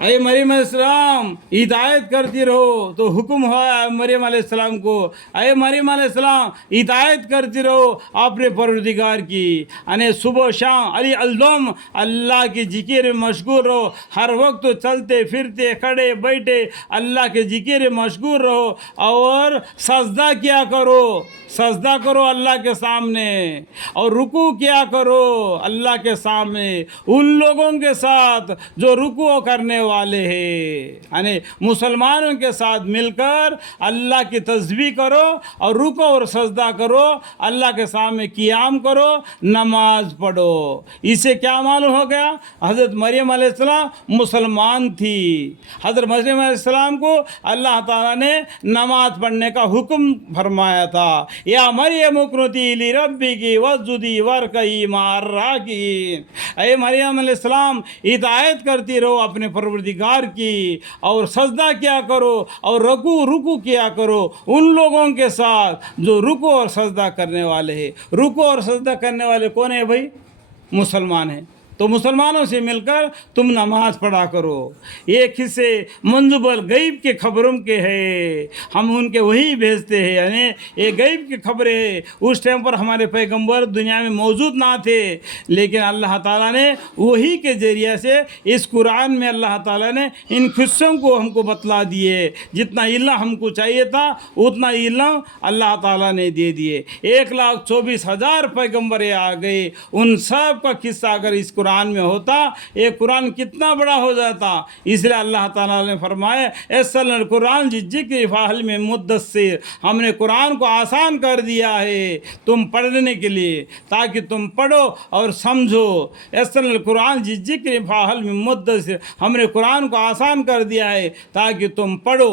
अरे मरियम अलैहिस्सलाम हिदायत करती रहो, तो हुक्म हुआ मरियम अलैहिस्सलाम को, अरे मरियम अलैहिस्सलाम हिदायत करती रहो अपने परवरदिगार की, यानी सुबह शाम अली अल्दम अल्लाह की जिक्र में मशगूल रहो, हर वक्त चलते फिरते खड़े बैठे अल्लाह के जिक्र में मशगूल रहो, और सजदा किया करो, सजदा करो अल्लाह के सामने, और रुकू किया करो अल्लाह के सामने उन लोगों के साथ जो रुकू करने वाले हैं, यानी मुसलमानों के साथ मिलकर अल्लाह की तस्बीह करो और रुको और सजदा करो, अल्लाह के सामने क़ियाम करो, नमाज पढ़ो। इससे क्या मालूम हो गया? हज़रत मरियम अलैहिस्सलाम मुसलमान थी। हज़रत मरियम अलैहिस्सलाम को अल्लाह ताला ने नमाज पढ़ने का हुक्म फरमाया था, या मरियम उक़नुती लिरब्बिकी वस्जुदी वरकई मार राकिईन। ऐ मरियम अलैहिस्सलाम हिदायत करती रहो अपने परवरदिगार की, और सजदा किया करो और रुकू किया करो उन लोगों के साथ जो रुकू और सजदा करने वाले हैं। रुकू और सजदा करने वाले कौन है भाई? मुसलमान हैं। तो मुसलमानों से मिलकर तुम नमाज पढ़ा करो। एक हिस्से मंजुबल गैब के खबरों के हैं, हम उनके वही भेजते हैं, यानी ये गैब की खबरें हैं। उस टाइम पर हमारे पैगंबर दुनिया में मौजूद ना थे, लेकिन अल्लाह ताला ने वही के ज़रिए से इस कुरान में अल्लाह ताला ने इन किस्सों को हमको बतला दिए। जितना इल्म हमको चाहिए था उतना इल्म अल्लाह ताला ने दे दिए। 1,24,000 पैगंबर आ गए, उन सब का किस्सा अगर इस कुरान में होता, ये कुरान कितना बड़ा हो जाता। इसलिए अल्लाह ताला ने फरमाया ऐसल कुरान जिक्र फाहल में मुद्दस्सिर, हमने कुरान को आसान कर दिया है तुम पढ़ने के लिए, ताकि तुम पढ़ो और समझो। ऐसल कुरान जिक्र फाहल में मुद्दस्सिर, हमने कुरान को आसान कर दिया है ताकि तुम पढ़ो,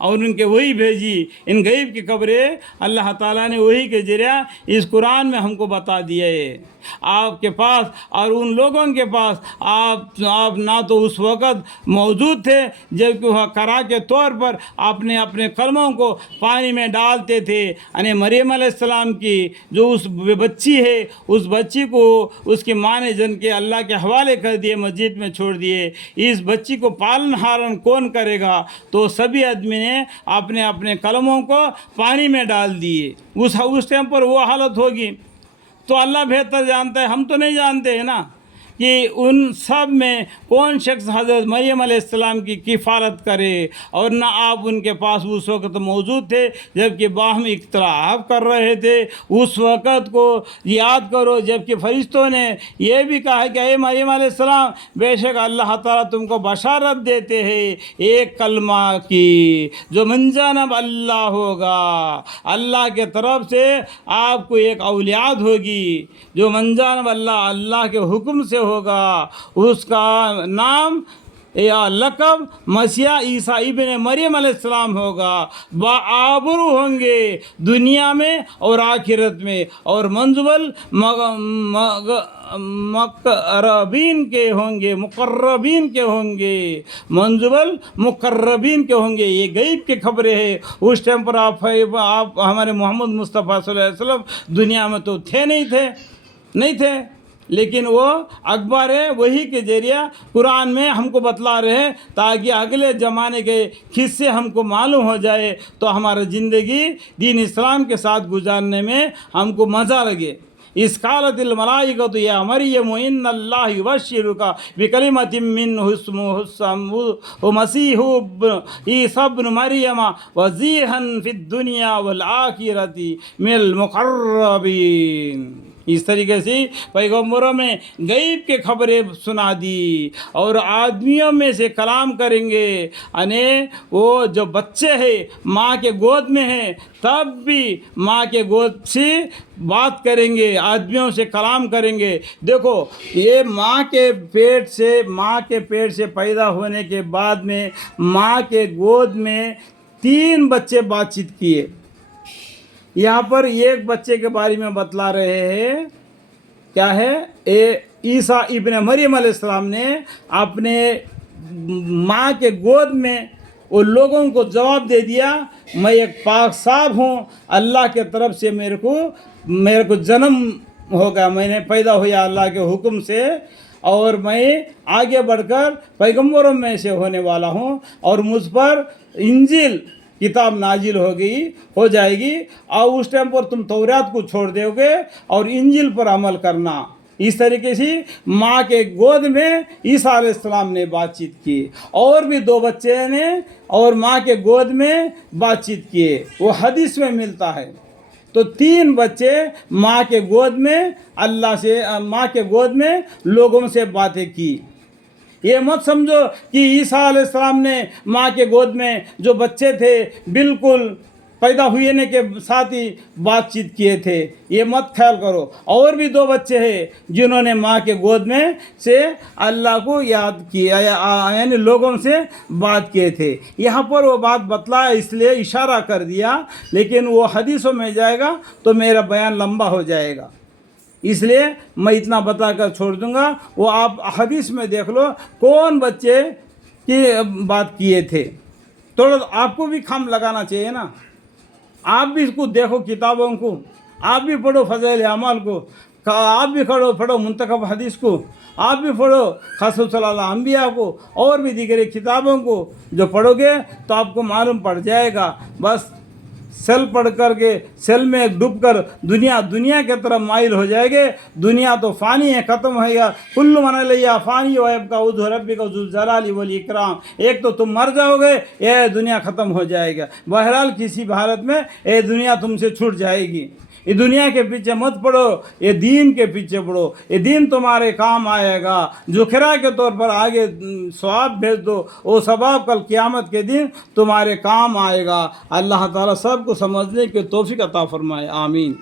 और उनके वही भेजी। इन गैब की खबरें अल्लाह ताला ने वही के जरिए इस कुरान में हमको बता दिए है। आपके पास और उन लोगों के पास आप ना तो उस वक़्त मौजूद थे जबकि वह करा के तौर पर अपने अपने कलमों को पानी में डालते थे। यानी मरियम अलैहिस्सलाम की जो उस बच्ची है, उस बच्ची को उसकी माँ ने जन के अल्लाह के हवाले कर दिए, मस्जिद में छोड़ दिए। इस बच्ची को पालन हारण कौन करेगा? तो सभी आदमी ने अपने अपने कलमों को पानी में डाल दिए। उस टाइम पर वो हालत होगी तो अल्लाह बेहतर जानता है, हम तो नहीं जानते हैं ना कि उन सब में कौन शख्स हज़रत मरियम अलैहिस्सलाम की किफ़ारत करे। और ना आप उनके पास उस वक़्त मौजूद थे जबकि बाहम इख्तिलाफ कर रहे थे। उस वक़्त को याद करो जबकि फरिश्तों ने यह भी कहा है कि ए मरियम अलैहिस्सलाम, बेशक अल्लाह ताला तुमको बशारत देते हैं एक कलमा की, जो मंजानब अल्लाह होगा, अल्लाह के तरफ से आपको एक औलियाद होगी जो मंजानब अल्लाह, अल्लाह के हुक्म से होगा। उसका नाम या लक़ब मसीहा ईसा इब्न मरियम अलैहिस्सलाम होगा। बाआबरू होंगे दुनिया में और आखिरत में, और मंजुबल मुक़र्रबीन के होंगे, मुक़र्रबीन के होंगे, मंजुबल मुक़र्रबीन के होंगे। ये गैब की खबरें हैं। उस टाइम पर आप हमारे मोहम्मद मुस्तफ़ा सल्लल्लाहु अलैहि वसल्लम दुनिया में तो नहीं थे, लेकिन वो अखबार है वही के ज़रिए कुरान में हमको बतला रहे हैं ताकि अगले ज़माने के किस्से हमको मालूम हो जाए, तो हमारा ज़िंदगी दीन इस्लाम के साथ गुजारने में हमको मज़ा लगे। इस कालतिल मलाइकतु या मरियम इन्नल्लाह युबश्शिरुका बिकलिमतिम मिन्हु इस्मुहु मसीहु ईसा इब्न मरियम वज़ीहन फिद दुनिया वल आखिरति मिनल मुक़र्रबीन। इस तरीके से पैगम्बरों में गैब के खबरें सुना दी, और आदमियों में से कलाम करेंगे, यानी वो जो बच्चे हैं माँ के गोद में हैं तब भी माँ के गोद से बात करेंगे, आदमियों से कलाम करेंगे। देखो ये माँ के पेट से पैदा होने के बाद में माँ के गोद में 3 बच्चे बातचीत किए। यहाँ पर एक बच्चे के बारे में बतला रहे हैं, क्या है? ईसा इब्न मरियम अलैहिस्सलाम ने अपने माँ के गोद में वो लोगों को जवाब दे दिया, मैं एक पाक साहब हूँ, अल्लाह के तरफ से मेरे को जन्म होगा, मैंने पैदा हुआ अल्लाह के हुक्म से, اور میں آگے بڑھ کر پیغمبروں میں سے ہونے والا ہوں اور مجھ پر انجیل کتاب نازل ہو جائے گی اور اس ٹائم پر تم تورات کو چھوڑ دو گے اور انجیل پر عمل کرنا. اس طریقے سے ماں کے گود میں عیسیٰ علیہ السلام نے بات چیت کی. اور بھی 2 بچے نے اور ماں کے گود میں بات چیت کیے، وہ حدیث میں ملتا ہے. تو 3 بچے ماں کے گود میں ماں کے گود میں لوگوں سے باتیں کی. یہ مت سمجھو کہ عیسیٰ علیہ السلام نے ماں کے گود میں جو بچے تھے بالکل پیدا ہونے کے ساتھ ہی بات چیت کیے تھے، یہ مت خیال کرو. اور بھی 2 بچے ہیں جنہوں نے ماں کے گود میں سے اللہ کو یاد کیا، یعنی لوگوں سے بات کیے تھے. یہاں پر وہ بات بتلایا، اس لیے اشارہ کر دیا، لیکن وہ حدیثوں میں جائے گا تو میرا بیان لمبا ہو جائے گا، اس لیے میں اتنا بتا کر چھوڑ دوں گا. وہ آپ حدیث میں دیکھ لو کون بچے کی بات کیے تھے. تھوڑا آپ کو بھی کھم لگانا چاہیے نا، آپ بھی اس کو دیکھو، کتابوں کو آپ بھی پڑھو، فضائل اعمال کو آپ بھی پڑھو، منتخب حدیث کو آپ بھی پڑھو، خصوص صلی اللہ انبیاء کو اور بھی دیگر کتابوں کو جو پڑھو گے تو آپ کو معلوم پڑ جائے گا. بس سیل پڑھ کر کے سیل میں ڈوب کر دنیا کے طرف مائل ہو جائے گے. دنیا تو فانی ہے، ختم ہوئے گا. کل من علیہا فانی ویبقی وجہ ربک ذو الجلال والاکرام. ایک تو تم مر جاؤ گے، یہ دنیا ختم ہو جائے گا. بہرحال کسی بھی حالت میں یہ دنیا تم سے چھوٹ جائے گی. یہ دنیا کے پیچھے مت پڑو، یہ دین کے پیچھے پڑو. یہ دین تمہارے کام آئے گا. ذخیرہ کے طور پر آگے ثواب بھیج دو، وہ ثواب کل قیامت کے دن تمہارے کام آئے گا. اللہ تعالیٰ سب کو سمجھنے کی توفیق عطا فرمائے. آمین.